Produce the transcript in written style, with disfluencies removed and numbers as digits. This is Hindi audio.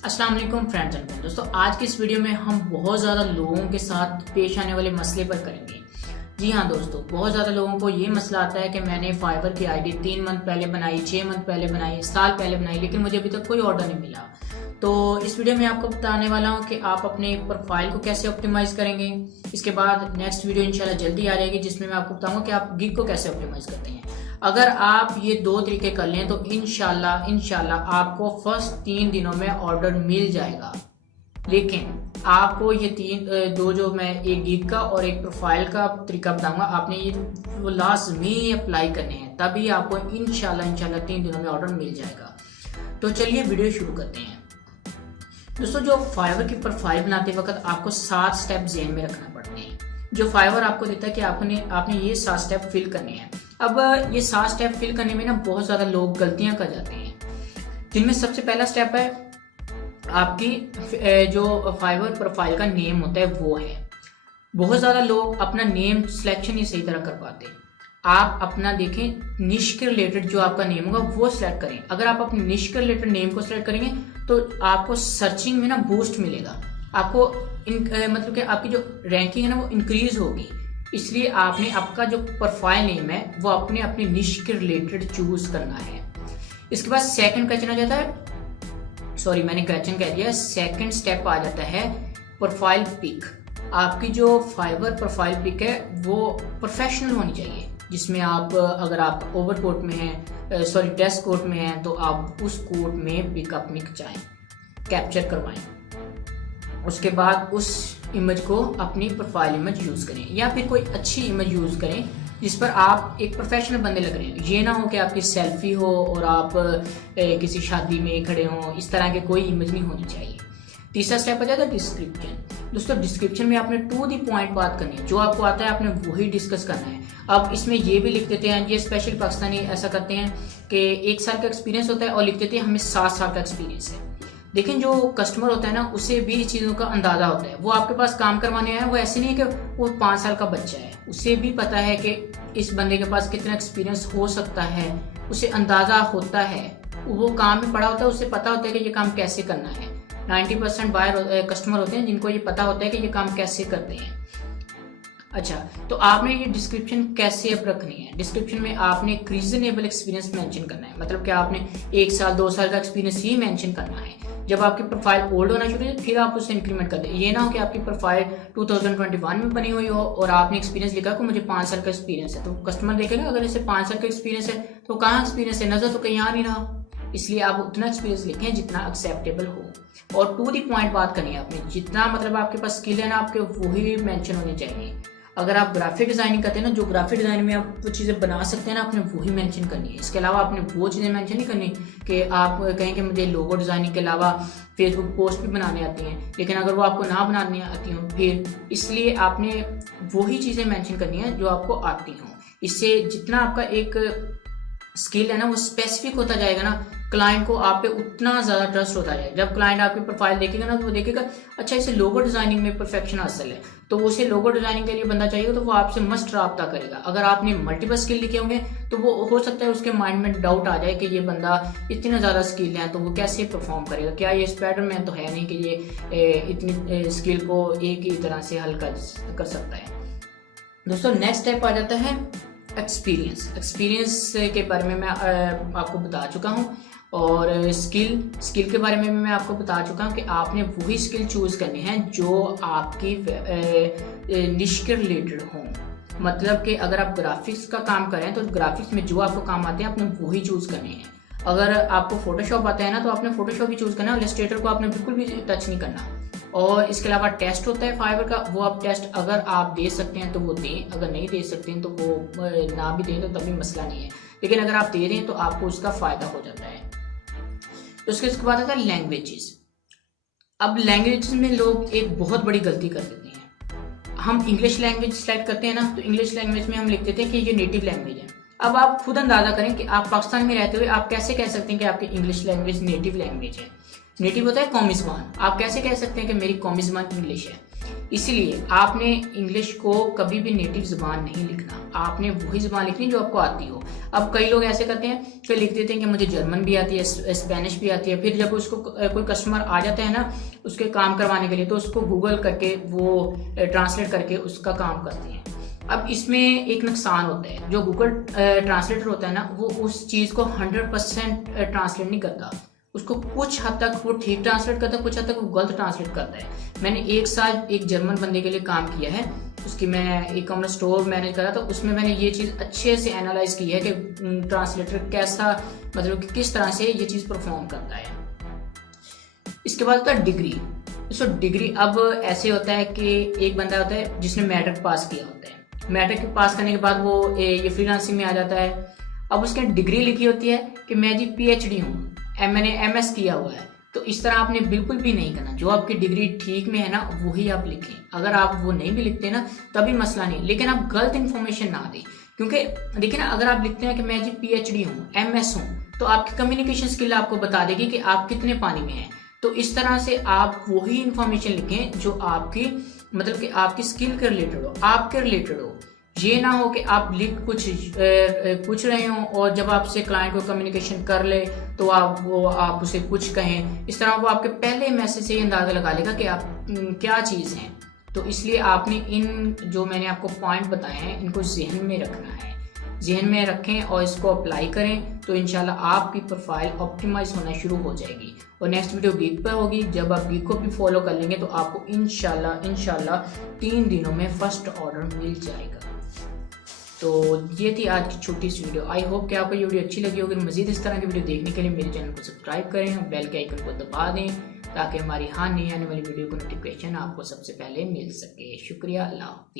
अस्सलाम वालेकुम फ्रेंड्स एंड फ्रेंड्स। दोस्तों आज की इस वीडियो में हम बहुत ज़्यादा लोगों के साथ पेश आने वाले मसले पर करेंगे। जी हाँ दोस्तों, बहुत ज़्यादा लोगों को ये मसला आता है कि मैंने फाइवर की आईडी 3 मंथ पहले बनाई, 6 मंथ पहले बनाई, साल पहले बनाई, लेकिन मुझे अभी तक कोई ऑर्डर नहीं मिला। तो इस वीडियो में आपको बताने वाला हूँ कि आप अपने प्रोफाइल को कैसे ऑप्टिमाइज़ करेंगे। इसके बाद नेक्स्ट वीडियो इंशाल्लाह जल्दी आ जाएगी जिसमें मैं आपको बताऊँगा कि आप गिग को कैसे ऑप्टिमाइज़ करते हैं। अगर आप ये 2 तरीके कर लें तो इंशाल्लाह आपको फर्स्ट 3 दिनों में ऑर्डर मिल जाएगा। लेकिन आपको ये दो जो मैं एक गिग का और एक प्रोफाइल का तरीका बताऊंगा, आपने ये वो लाजमी अप्लाई करने हैं, तभी आपको इंशाल्लाह 3 दिनों में ऑर्डर मिल जाएगा। तो चलिए वीडियो शुरू करते हैं। दोस्तों जो फाइवर की प्रोफाइल बनाते वक्त आपको 7 स्टेप ज़हन में रखना पड़ते हैं। जो फाइवर आपको देता है कि आपने ये 7 स्टेप फिल करने हैं। अब ये 7 स्टेप फिल करने में ना बहुत ज़्यादा लोग गलतियां कर जाते हैं, जिनमें सबसे पहला स्टेप है आपकी जो फाइवर प्रोफाइल का नेम होता है वो है। बहुत ज़्यादा लोग अपना नेम सिलेक्शन ही सही तरह कर पाते। आप अपना देखें निश के रिलेटेड जो आपका नेम होगा वो सिलेक्ट करें। अगर आप अपने निश के रिलेटेड नेम को सिलेक्ट करेंगे तो आपको सर्चिंग में ना बूस्ट मिलेगा। आपको मतलब कि आपकी जो रैंकिंग है ना वो इंक्रीज होगी। इसलिए आपने आपका जो प्रोफाइल नेम है वो अपने निश के रिलेटेड चूज करना है। इसके बाद सेकंड क्वेश्चन आ जाता है, सॉरी मैंने क्वेश्चन कह दिया, सेकंड स्टेप आ जाता है प्रोफाइल पिक। आपकी जो फाइवर प्रोफाइल पिक है वो प्रोफेशनल होनी चाहिए, जिसमें आप अगर आप ओवर कोट में हैं, सॉरी ड्रेस कोट में हैं, तो आप उस कोट में पिक अपनी खिंचाएं, कैप्चर करवाएं। उसके बाद उस इमेज को अपनी प्रोफाइल इमेज यूज करें, या फिर कोई अच्छी इमेज यूज करें जिस पर आप एक प्रोफेशनल बंदे लग रहे हैं। ये ना हो कि आपकी सेल्फी हो और आप किसी शादी में खड़े हों, इस तरह के कोई इमेज नहीं होनी चाहिए। तीसरा स्टेप आ जाता है डिस्क्रिप्शन। दोस्तों डिस्क्रिप्शन में आपने टू द पॉइंट बात करनी है, जो आपको आता है आपने वही डिस्कस करना है। अब इसमें ये भी लिख देते हैं, ये स्पेशल पाकिस्तानी ऐसा करते हैं कि 1 साल का एक्सपीरियंस होता है और लिख देते हैं हमें 7 साल का एक्सपीरियंस है। लेकिन जो कस्टमर होता है ना उसे भी चीज़ों का अंदाज़ा होता है। वो आपके पास काम करवाने आया है, वो ऐसे नहीं है कि वो 5 साल का बच्चा है। उसे भी पता है कि इस बंदे के पास कितना एक्सपीरियंस हो सकता है, उसे अंदाज़ा होता है, वो काम में पड़ा होता है, उसे पता होता है कि ये काम कैसे करना है। 90% बायर कस्टमर होते हैं जिनको ये पता होता है कि ये काम कैसे करते हैं। अच्छा, तो आपने ये डिस्क्रिप्शन कैसे अब रखनी है। डिस्क्रिप्शन में आपने एक रीजनेबल एक्सपीरियंस मेंशन करना है, मतलब कि आपने 1 साल 2 साल का एक्सपीरियंस ही मेंशन करना है। जब आपकी प्रोफाइल ओल्ड होना शुरू हो फिर आप उसे इंक्रीमेंट कर दें। ये ना हो कि आपकी प्रोफाइल 2021 में बनी हुई हो और आपने एक्सपीरियंस लिखा कि मुझे 5 साल का एक्सपीरियंस है, तो कस्टमर देखेगा अगर इसे 5 साल का एक्सपीरियंस है तो कहाँ एक्सपीरियंस है, नजर तो कहीं आ नहीं रहा। इसलिए आप उतना एक्सपीरियंस लिखें जितना एक्सेप्टेबल हो और टू दी पॉइंट बात करनी है आपने। जितना मतलब आपके पास स्किल है ना आपके वही मेंशन होने चाहिए। अगर आप ग्राफिक डिजाइनिंग करते हैं ना, जो ग्राफिक डिजाइनिंग में आप वो चीज़ें बना सकते हैं ना, आपने वही मेंशन करनी है। इसके अलावा आपने वो चीज़ें मेंशन नहीं करनी कि आप कहें कि मुझे लोगो डिजाइनिंग के अलावा फेसबुक पोस्ट भी बनाने आती हैं, लेकिन अगर वो आपको ना बनानी आती हो फिर, इसलिए आपने वही चीज़ें मेंशन करनी है जो आपको आती हों। इससे जितना आपका एक स्किल है ना वो स्पेसिफिक होता जाएगा ना, क्लाइंट को आप पे उतना ज़्यादा ट्रस्ट होता जाएगा। जब क्लाइंट आपकी प्रोफाइल देखेगा ना तो वो देखेगा अच्छा इसे लोगो डिजाइनिंग में परफेक्शन हासिल है, तो उसे लोगो डिजाइनिंग के लिए बंदा चाहिए तो वो आपसे मस्ट राब्ता करेगा। अगर आपने मल्टीपल स्किल लिखे होंगे तो वो हो सकता है उसके माइंड में डाउट आ जाए कि ये बंदा इतना ज़्यादा स्किल है तो वो कैसे परफॉर्म करेगा, क्या ये स्पाइडरमैन तो है नहीं कि ये इतनी स्किल को एक ही तरह से हल कर सकता है। दोस्तों नेक्स्ट स्टेप आ जाता है एक्सपीरियंस के बारे में मैं आपको बता चुका हूँ, और स्किल के बारे में मैं आपको बता चुका हूँ कि आपने वही स्किल चूज करनी है जो आपकी निश के रिलेटेड हो। मतलब कि अगर आप ग्राफिक्स का काम करें तो ग्राफिक्स में जो आपको काम आते हैं आपने वही चूज करने हैं। अगर आपको फोटोशॉप आता है ना तो आपने फोटोशॉप ही चूज करना है, इलस्ट्रेटर को आपने बिल्कुल भी टच नहीं करना। और इसके अलावा टेस्ट होता है फाइवर का, वो आप टेस्ट अगर आप दे सकते हैं तो वो दें, अगर नहीं दे सकते हैं तो वो ना भी दें तो तभी मसला नहीं है, लेकिन अगर आप दे दें तो आपको उसका फ़ायदा हो जाता है। तो उसके बाद आता है लैंग्वेजेस। अब लैंग्वेजेस में लोग एक बहुत बड़ी गलती कर देते हैं। हम इंग्लिश लैंग्वेज सेलेक्ट करते हैं ना, तो इंग्लिश लैंग्वेज में हम लिख देते हैं कि ये नेटिव लैंग्वेज है। अब आप खुद अंदाज़ा करें कि आप पाकिस्तान में रहते हुए आप कैसे कह सकते हैं कि आपकी इंग्लिश लैंग्वेज नेटिव लैंग्वेज है। नेटिव होता है कौमी ज़बान, आप कैसे कह सकते हैं कि मेरी कौमी ज़बान इंग्लिश है। इसलिए आपने इंग्लिश को कभी भी नेटिव ज़ुबान नहीं लिखना, आपने वही ज़ुबान लिखनी जो आपको आती हो। अब कई लोग ऐसे करते हैं फिर लिख देते हैं कि मुझे जर्मन भी आती है, स्पेनिश भी आती है। फिर जब उसको कोई कस्टमर आ जाता है ना उसके काम करवाने के लिए, तो उसको गूगल करके वो ट्रांसलेट करके उसका काम करते हैं। अब इसमें एक नुकसान होता है, जो गूगल ट्रांसलेटर होता है ना वो उस चीज़ को 100% ट्रांसलेट नहीं करता, उसको कुछ हद तक वो ठीक ट्रांसलेट करता है, कुछ हद तक वो गलत ट्रांसलेट करता है। मैंने एक साल एक जर्मन बंदे के लिए काम किया है, उसकी मैं ई कॉमर्स स्टोर मैनेज करा, तो उसमें मैंने ये चीज़ अच्छे से एनालाइज की है कि ट्रांसलेटर कैसा, मतलब कि किस तरह से ये चीज़ परफॉर्म करता है। इसके बाद होता है डिग्री। सो डिग्री अब ऐसे होता है कि एक बंदा होता है जिसने मैट्रिक पास किया होता है, मैट्रिक पास करने के बाद वो ये फ्रीलांसिंग में आ जाता है। अब उसके डिग्री लिखी होती है कि मैं जी PhD हूँ, मैंने MS किया हुआ है। तो इस तरह आपने बिल्कुल भी नहीं करना, जो आपकी डिग्री ठीक में है ना वही आप लिखें। अगर आप वो नहीं भी लिखते ना तभी मसला नहीं, लेकिन आप गलत इन्फॉर्मेशन ना दें। क्योंकि देखिए ना, अगर आप लिखते हैं कि मैं जी PhD हूँ, MS हूँ, तो आपकी कम्युनिकेशन स्किल आपको बता देगी कि आप कितने पानी में हैं। तो इस तरह से आप वही इन्फॉर्मेशन लिखें जो आपकी मतलब कि आपकी स्किल के रिलेटेड हो, आपके रिलेटेड हो। ये ना हो कि आप लिख कुछ रहे हो और जब आपसे क्लाइंट को कम्युनिकेशन कर ले तो आप उसे कुछ कहें। इस तरह वो आपके पहले मैसेज से ही अंदाज़ा लगा लेगा कि आप क्या चीज़ हैं। तो इसलिए आपने इन जो मैंने आपको पॉइंट बताए हैं इनको जहन में रखना है, जहन में रखें और इसको अप्लाई करें, तो इंशाल्लाह आपकी प्रोफाइल ऑप्टिमाइज होना शुरू हो जाएगी। और नेक्स्ट वीडियो गीक पर होगी, जब आप गीक को भी फॉलो कर लेंगे तो आपको इंशाल्लाह 3 दिनों में फर्स्ट ऑर्डर मिल जाएगा। तो ये थी आज की छोटी सी वीडियो। आई होप कि आपको ये वीडियो अच्छी लगी होगी। मज़ीद इस तरह की वीडियो देखने के लिए मेरे चैनल को सब्सक्राइब करें और बेल के आइकन को दबा दें ताकि हमारी नई आने वाली वीडियो को नोटिफिकेशन आपको सबसे पहले मिल सके। शुक्रिया, अल्लाह हाफ़िज़।